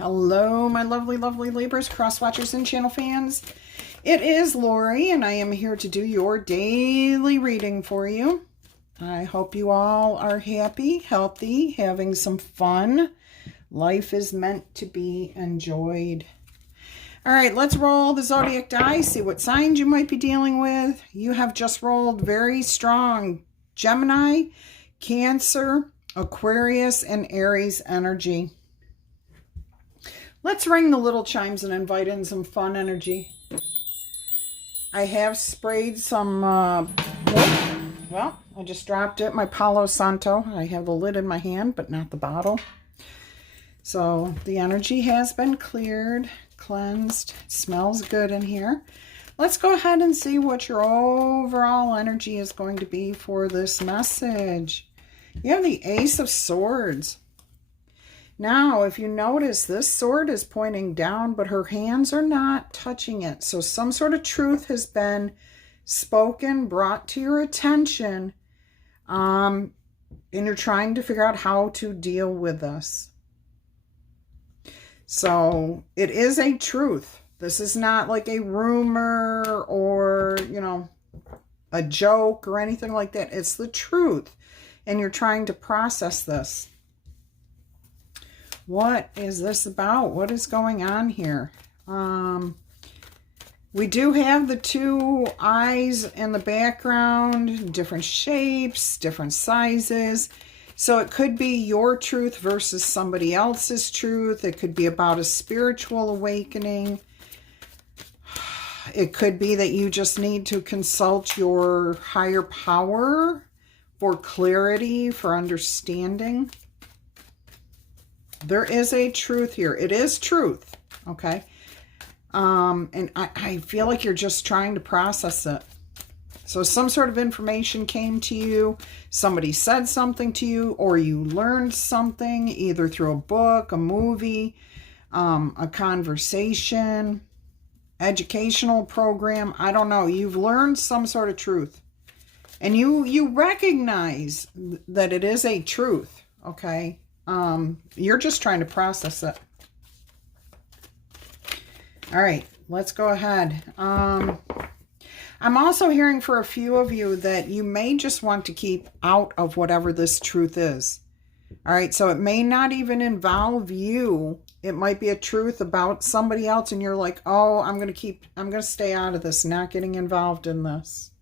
Hello, my lovely, lovely Libras, cross watchers, and channel fans. It is Laurie, and I am here to do your daily reading for you. I hope you all are happy, healthy, having some fun. Life is meant to be enjoyed. All right, let's roll the zodiac die, see what signs you might be dealing with. You have just rolled very strong Gemini, Cancer, Aquarius, and Aries energy. Let's ring the little chimes and invite in some fun energy. I have sprayed some, well, I just dropped it, my Palo Santo. I have the lid in my hand, but not the bottle. So the energy has been cleared, cleansed. It smells good in here. Let's go ahead and see what your overall energy is going to be for this message. You have the Ace of Swords. Now, if you notice, this sword is pointing down, but her hands are not touching it. So some sort of truth has been spoken, brought to your attention, and you're trying to figure out how to deal with this. So it is a truth. This is not like a rumor or, a joke or anything like that. It's the truth, and you're trying to process this. What is this about? What is going on here? We do have the two eyes in the background, different shapes, different sizes. So it could be your truth versus somebody else's truth. It could be about a spiritual awakening. It could be that you just need to consult your higher power for clarity, for understanding. There is a truth here. It is truth, okay? And I feel like you're just trying to process it. So some sort of information came to you, somebody said something to you, or you learned something either through a book, a movie, a conversation, educational program. I don't know. You've learned some sort of truth. And you recognize that it is a truth, okay? You're just trying to process it. All right, let's go ahead. I'm also hearing for a few of you that you may just want to keep out of whatever this truth is. All right, so it may not even involve you. It might be a truth about somebody else, and you're like, oh, I'm going to stay out of this, not getting involved in this.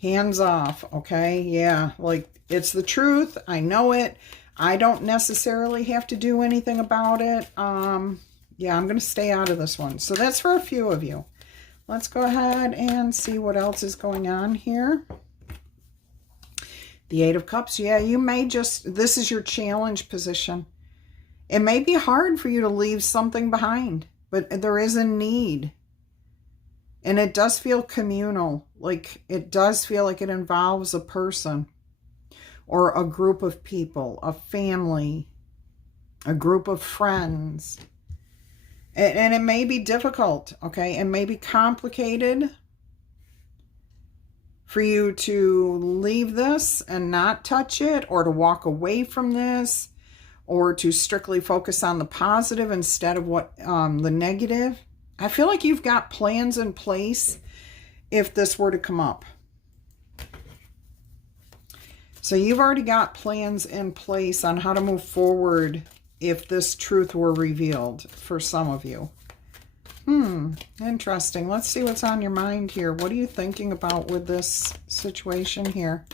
Hands off, okay? Yeah, like, it's the truth. I know it. I don't necessarily have to do anything about it. Yeah, I'm going to stay out of this one. So that's for a few of you. Let's go ahead and see what else is going on here. The Eight of Cups. Yeah, you may just, this is your challenge position. It may be hard for you to leave something behind, but there is a need. And it does feel communal. Like, it does feel like it involves a person. Or a group of people, a family, a group of friends. And it may be difficult, okay? It may be complicated for you to leave this and not touch it, or to walk away from this, or to strictly focus on the positive instead of what the negative. I feel like you've got plans in place if this were to come up. So you've already got plans in place on how to move forward if this truth were revealed for some of you. Interesting. Let's see what's on your mind here. What are you thinking about with this situation here?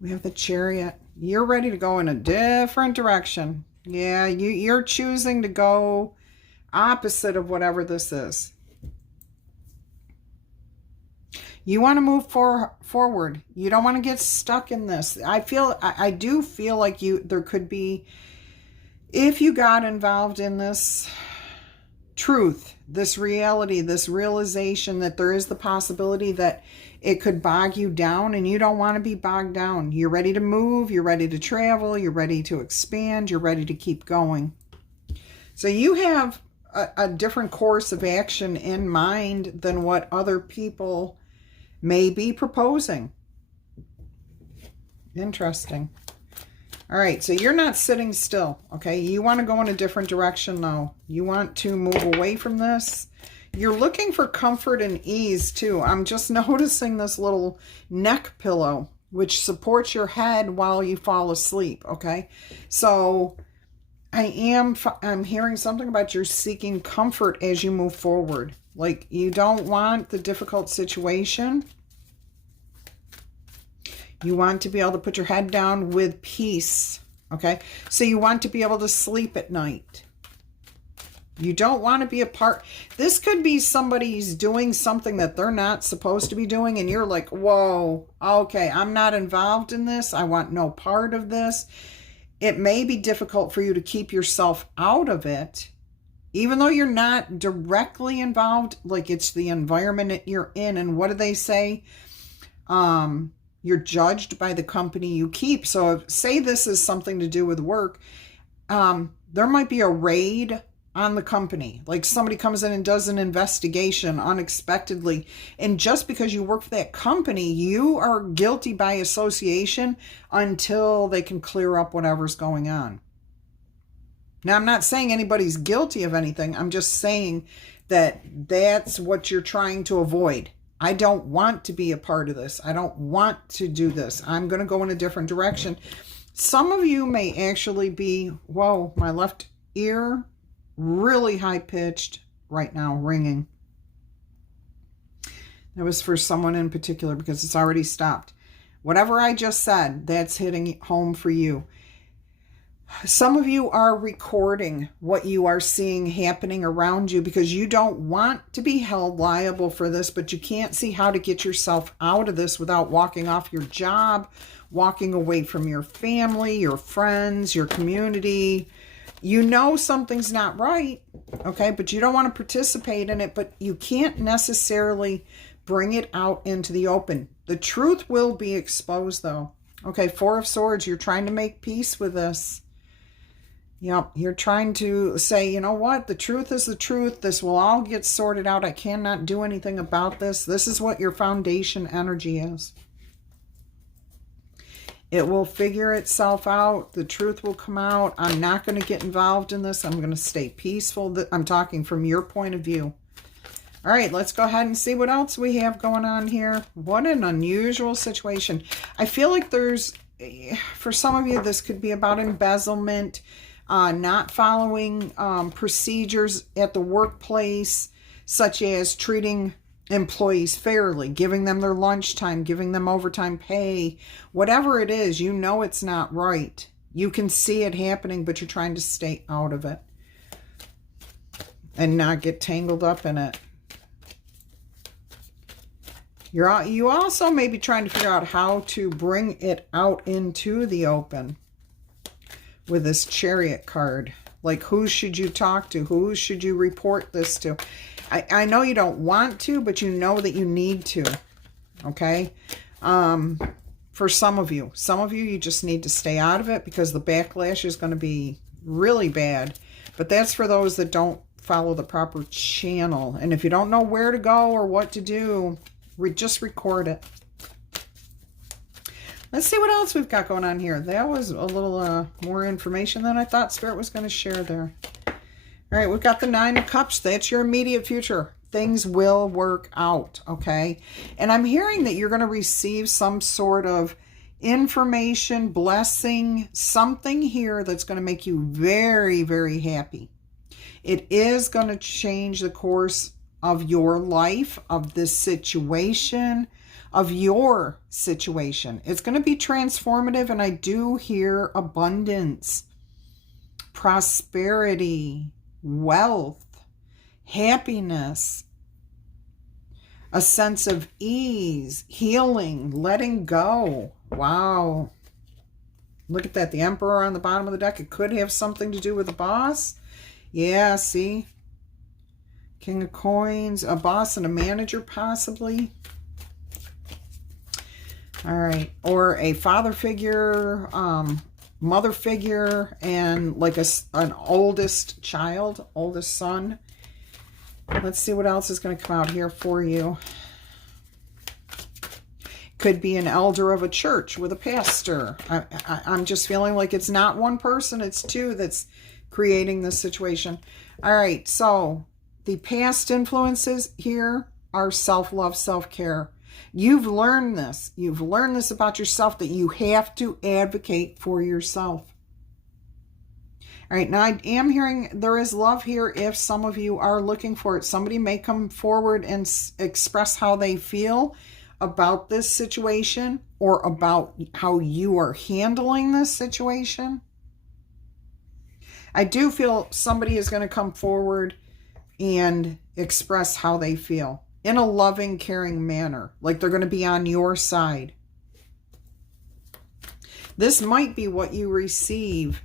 We have the Chariot. You're ready to go in a different direction. Yeah, you're choosing to go opposite of whatever this is. You want to move forward. You don't want to get stuck in this. I do feel like there could be, if you got involved in this truth, this reality, this realization that there is the possibility that it could bog you down, and you don't want to be bogged down. You're ready to move, you're ready to travel, you're ready to expand, you're ready to keep going. So you have a different course of action in mind than what other people may be proposing. Interesting. All right, so you're not sitting still, okay? You want to go in a different direction, though. You want to move away from this. You're looking for comfort and ease, too. I'm just noticing this little neck pillow, which supports your head while you fall asleep, okay? So I'm hearing something about you're seeking comfort as you move forward. Like, you don't want the difficult situation. You want to be able to put your head down with peace, okay? So you want to be able to sleep at night. You don't want to be a part. This could be somebody's doing something that they're not supposed to be doing, and you're like, whoa, okay, I'm not involved in this. I want no part of this. It may be difficult for you to keep yourself out of it, even though you're not directly involved. Like, it's the environment that you're in. And what do they say? You're judged by the company you keep. So if, say this is something to do with work, there might be a raid on the company. Like, somebody comes in and does an investigation unexpectedly. And just because you work for that company, you are guilty by association until they can clear up whatever's going on. Now, I'm not saying anybody's guilty of anything. I'm just saying that that's what you're trying to avoid. I don't want to be a part of this. I don't want to do this. I'm going to go in a different direction. Some of you may actually be, whoa, my left ear, really high-pitched right now, ringing. That was for someone in particular because it's already stopped. Whatever I just said, that's hitting home for you. Some of you are recording what you are seeing happening around you because you don't want to be held liable for this, but you can't see how to get yourself out of this without walking off your job, walking away from your family, your friends, your community. You know something's not right, okay, but you don't want to participate in it, but you can't necessarily bring it out into the open. The truth will be exposed, though. Okay, Four of Swords, you're trying to make peace with this. Yep, you're trying to say, you know what? The truth is the truth. This will all get sorted out. I cannot do anything about this. This is what your foundation energy is. It will figure itself out. The truth will come out. I'm not going to get involved in this. I'm going to stay peaceful. I'm talking from your point of view. All right, let's go ahead and see what else we have going on here. What an unusual situation. I feel like there's, for some of you, this could be about embezzlement, not following procedures at the workplace, such as treating employees fairly, giving them their lunchtime, giving them overtime pay, whatever it is, you know it's not right. You can see it happening, but you're trying to stay out of it and not get tangled up in it. You also may be trying to figure out how to bring it out into the open with this Chariot card. Like, who should you talk to? Who should you report this to? I know you don't want to, but you know that you need to, okay? For some of you, you just need to stay out of it because the backlash is going to be really bad. But that's for those that don't follow the proper channel. And if you don't know where to go or what to do, just record it. Let's see what else we've got going on here. That was a little more information than I thought Spirit was going to share there. All right, we've got the Nine of Cups. That's your immediate future. Things will work out, okay? And I'm hearing that you're going to receive some sort of information, blessing, something here that's going to make you very, very happy. It is going to change the course of your life, of this situation, of your situation. It's going to be transformative, and I do hear abundance, prosperity, wealth, happiness, a sense of ease, healing, letting go. Wow. Look at that. The Emperor on the bottom of the deck. It could have something to do with the boss. Yeah, see? King of Coins, a boss and a manager possibly. All right. Or a father figure, mother figure and like an oldest child, oldest son. Let's see what else is going to come out here for you. Could be an elder of a church with a pastor. I'm just feeling like it's not one person, it's two that's creating this situation. All right, so the past influences here are self-love, self-care. You've learned this. You've learned this about yourself, that you have to advocate for yourself. All right, now I am hearing there is love here if some of you are looking for it. Somebody may come forward and express how they feel about this situation or about how you are handling this situation. I do feel somebody is going to come forward and express how they feel in a loving, caring manner, like they're going to be on your side. This might be what you receive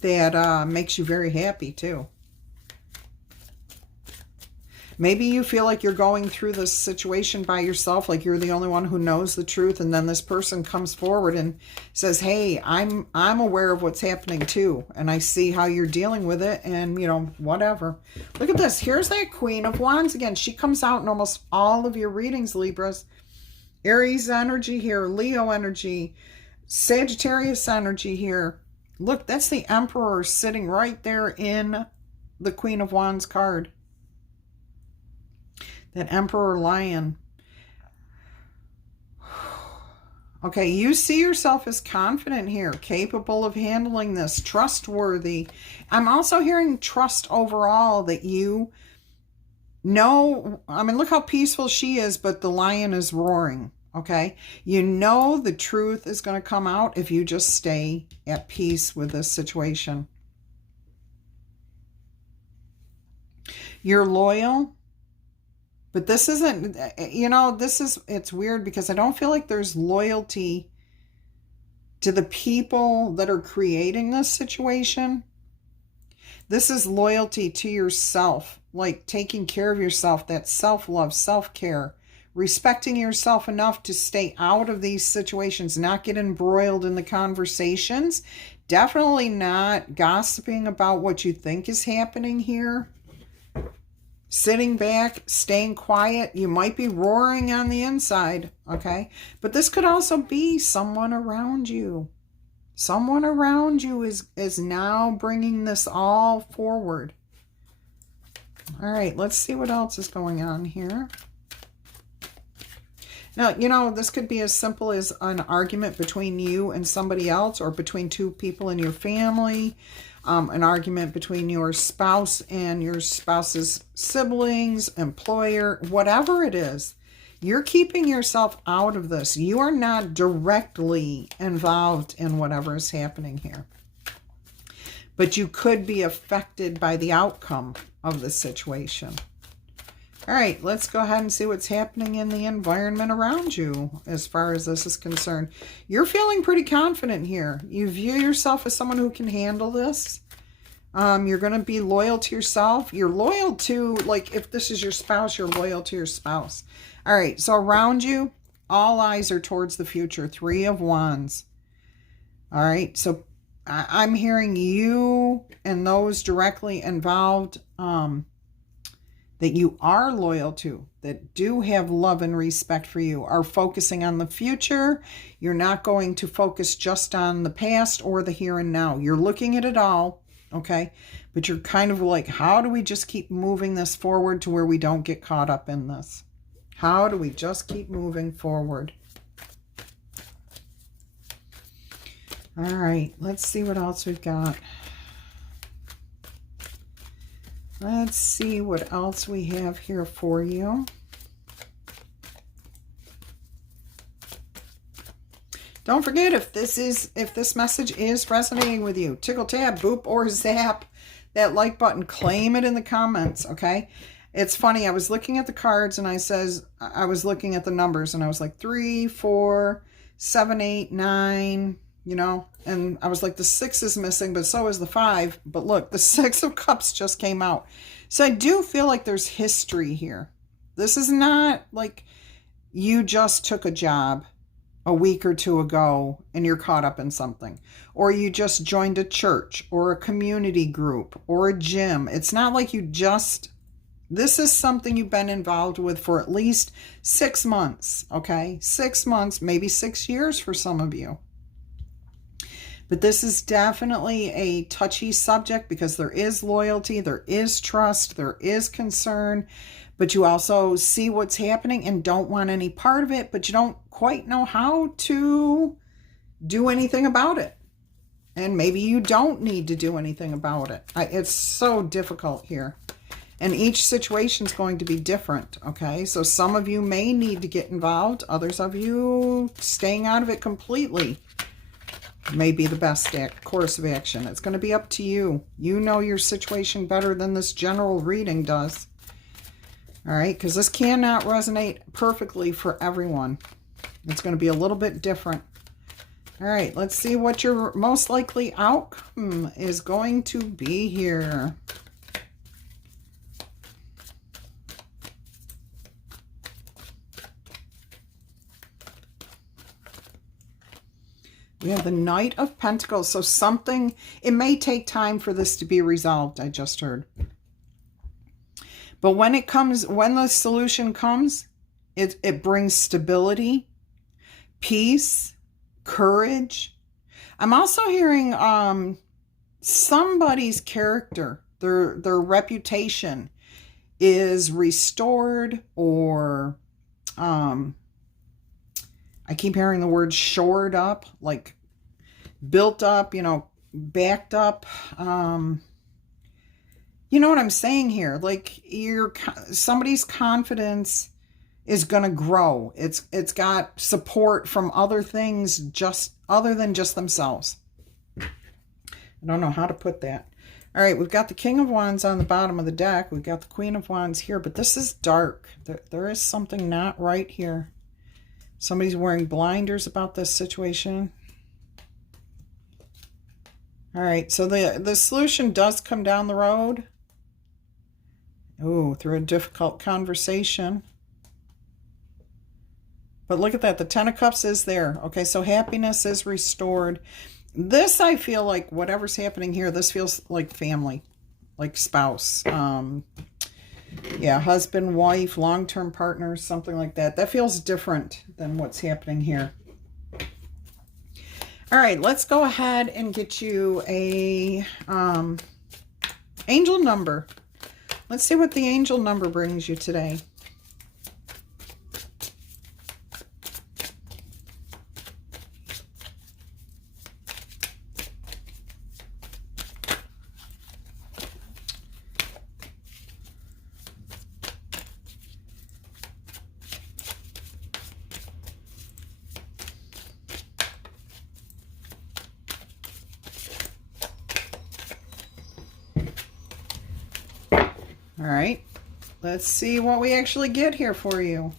that makes you very happy too. Maybe you feel like you're going through this situation by yourself, like you're the only one who knows the truth, and then this person comes forward and says, hey, I'm aware of what's happening too, and I see how you're dealing with it, and, you know, whatever. Look at this. Here's that Queen of Wands again. She comes out in almost all of your readings, Libras. Aries energy here, Leo energy, Sagittarius energy here. Look, that's the Emperor sitting right there in the Queen of Wands card. That Emperor Lion. Okay, you see yourself as confident here, capable of handling this, trustworthy. I'm also hearing trust overall, that you know, I mean, look how peaceful she is, but the lion is roaring, okay? You know the truth is going to come out if you just stay at peace with this situation. You're loyal. But this isn't, you know, it's weird because I don't feel like there's loyalty to the people that are creating this situation. This is loyalty to yourself, like taking care of yourself, that self-love, self-care, respecting yourself enough to stay out of these situations, not get embroiled in the conversations, definitely not gossiping about what you think is happening here. Sitting back, staying quiet. You might be roaring on the inside, okay? But this could also be someone around you. Someone around you is now bringing this all forward. All right, let's see what else is going on here. Now, you know, this could be as simple as an argument between you and somebody else, or between two people in your family. An argument between your spouse and your spouse's siblings, employer, whatever it is. You're keeping yourself out of this. You are not directly involved in whatever is happening here. But you could be affected by the outcome of the situation. All right, let's go ahead and see what's happening in the environment around you as far as this is concerned. You're feeling pretty confident here. You view yourself as someone who can handle this. You're going to be loyal to yourself. You're loyal to, like, if this is your spouse, you're loyal to your spouse. All right, so around you, all eyes are towards the future. 3 of Wands. All right, so I'm hearing you and those directly involved that you are loyal to, that do have love and respect for you, are focusing on the future. You're not going to focus just on the past or the here and now. You're looking at it all, okay? But you're kind of like, how do we just keep moving this forward to where we don't get caught up in this? How do we just keep moving forward? All right, let's see what else we've got. Let's see what else we have here for you. Don't forget, if this message is resonating with you, tickle, tab, boop, or zap that like button. Claim it in the comments, okay? It's funny, I was looking at the cards and I was looking at the numbers and I was like 3, 4, 7, 8, 9, you know, and I was like, the 6 is missing, but so is the 5. But look, the 6 of Cups just came out. So I do feel like there's history here. This is not like you just took a job, a week or two ago and you're caught up in something, or you just joined a church or a community group or a gym. It's not like this is something you've been involved with for at least 6 months, okay? 6 months, maybe 6 years for some of you. But this is definitely a touchy subject because there is loyalty, there is trust, there is concern, but you also see what's happening and don't want any part of it, but you don't quite know how to do anything about it. And maybe you don't need to do anything about it. It's so difficult here. And each situation is going to be different, okay? So some of you may need to get involved. Others of you staying out of it completely may be the best course of action. It's going to be up to you. You know your situation better than this general reading does. All right, because this cannot resonate perfectly for everyone. It's going to be a little bit different. All right, let's see what your most likely outcome is going to be here. We have the Knight of Pentacles. So something, it may take time for this to be resolved, I just heard. But when the solution comes, it brings stability, peace, courage. I'm also hearing somebody's character, their reputation is restored, or I keep hearing the word shored up, like built up, backed up. You know what I'm saying here? Like somebody's confidence is going to grow. It's got support from other things other than just themselves. I don't know how to put that. All right, we've got the King of Wands on the bottom of the deck. We've got the Queen of Wands here, but this is dark. There is something not right here. Somebody's wearing blinders about this situation. All right, so the solution does come down the road. Oh, through a difficult conversation. But look at that. The Ten of Cups is there. Okay, so happiness is restored. This, I feel like, whatever's happening here, this feels like family, like spouse. Yeah, husband, wife, long-term partners, something like that. That feels different than what's happening here. All right, let's go ahead and get you a angel number. Let's see what the angel number brings you today. All right, let's see what we actually get here for you.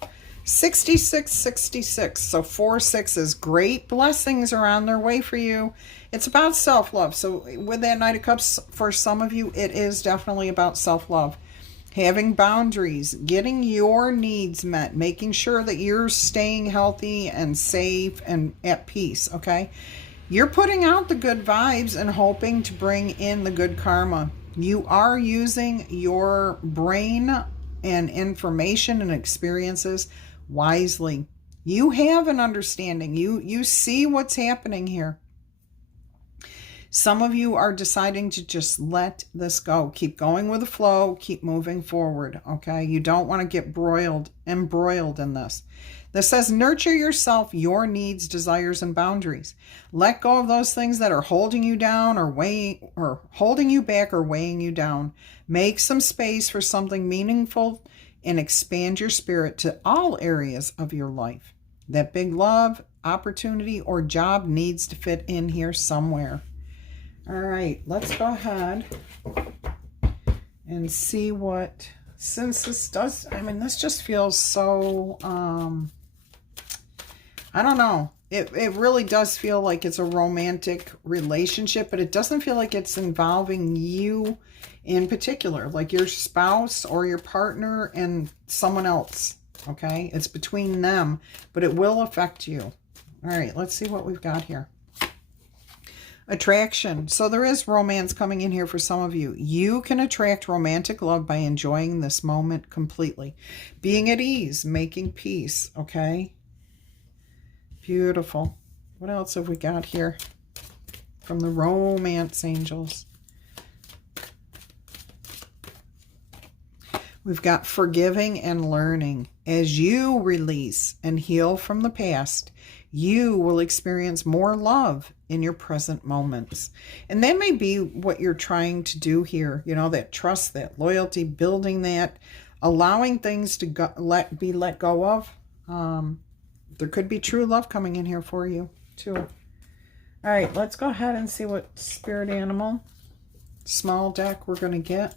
6666. So 4 6s. Great blessings are on their way for you. It's about self-love. So with that Knight of Cups, for some of you, it is definitely about self-love. Having boundaries, getting your needs met, making sure that you're staying healthy and safe and at peace, okay? You're putting out the good vibes and hoping to bring in the good karma. You are using your brain and information and experiences wisely. You have an understanding. You see what's happening here. Some of you are deciding to just let this go. Keep going with the flow. Keep moving forward, okay? You don't want to get embroiled in this. This says, nurture yourself, your needs, desires, and boundaries. Let go of those things that are holding you down or holding you back or weighing you down. Make some space for something meaningful and expand your spirit to all areas of your life. That big love, opportunity, or job needs to fit in here somewhere. All right, let's go ahead and see what, since this does, I mean, this just feels so, I don't know. It really does feel like it's a romantic relationship, but it doesn't feel like it's involving you in particular, like your spouse or your partner and someone else, okay? It's between them, but it will affect you, All right, let's see what we've got here. Attraction. So there is romance coming in here for some of you. You can attract romantic love by enjoying this moment completely. Being at ease, making peace, okay? Beautiful. What else have we got here from the romance angels? We've got forgiving and learning. As you release and heal from the past, you will experience more love in your present moments. And that may be what you're trying to do here. You know, that trust, that loyalty, building that, allowing things to be let go of. There could be true love coming in here for you too. All right, let's go ahead and see what spirit animal, small deck, we're going to get.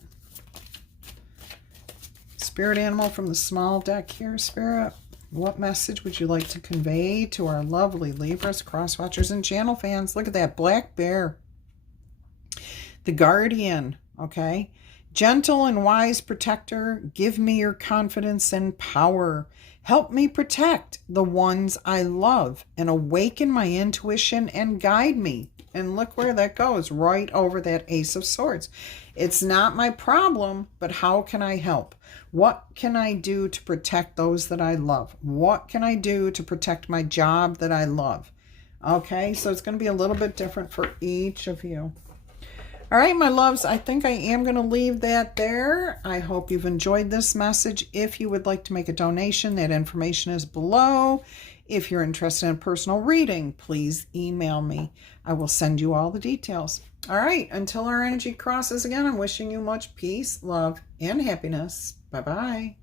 Spirit animal from the small deck here, Spirit. What message would you like to convey to our lovely Libras, cross watchers, and channel fans? Look at that black bear. The guardian, okay? Gentle and wise protector, give me your confidence and power. Help me protect the ones I love and awaken my intuition and guide me. And look where that goes, right over that Ace of Swords. It's not my problem, but how can I help? What can I do to protect those that I love? What can I do to protect my job that I love? Okay, so it's going to be a little bit different for each of you. All right, my loves, I think I am going to leave that there. I hope you've enjoyed this message. If you would like to make a donation, that information is below. If you're interested in a personal reading, please email me. I will send you all the details. All right, until our energy crosses again, I'm wishing you much peace, love, and happiness. Bye-bye.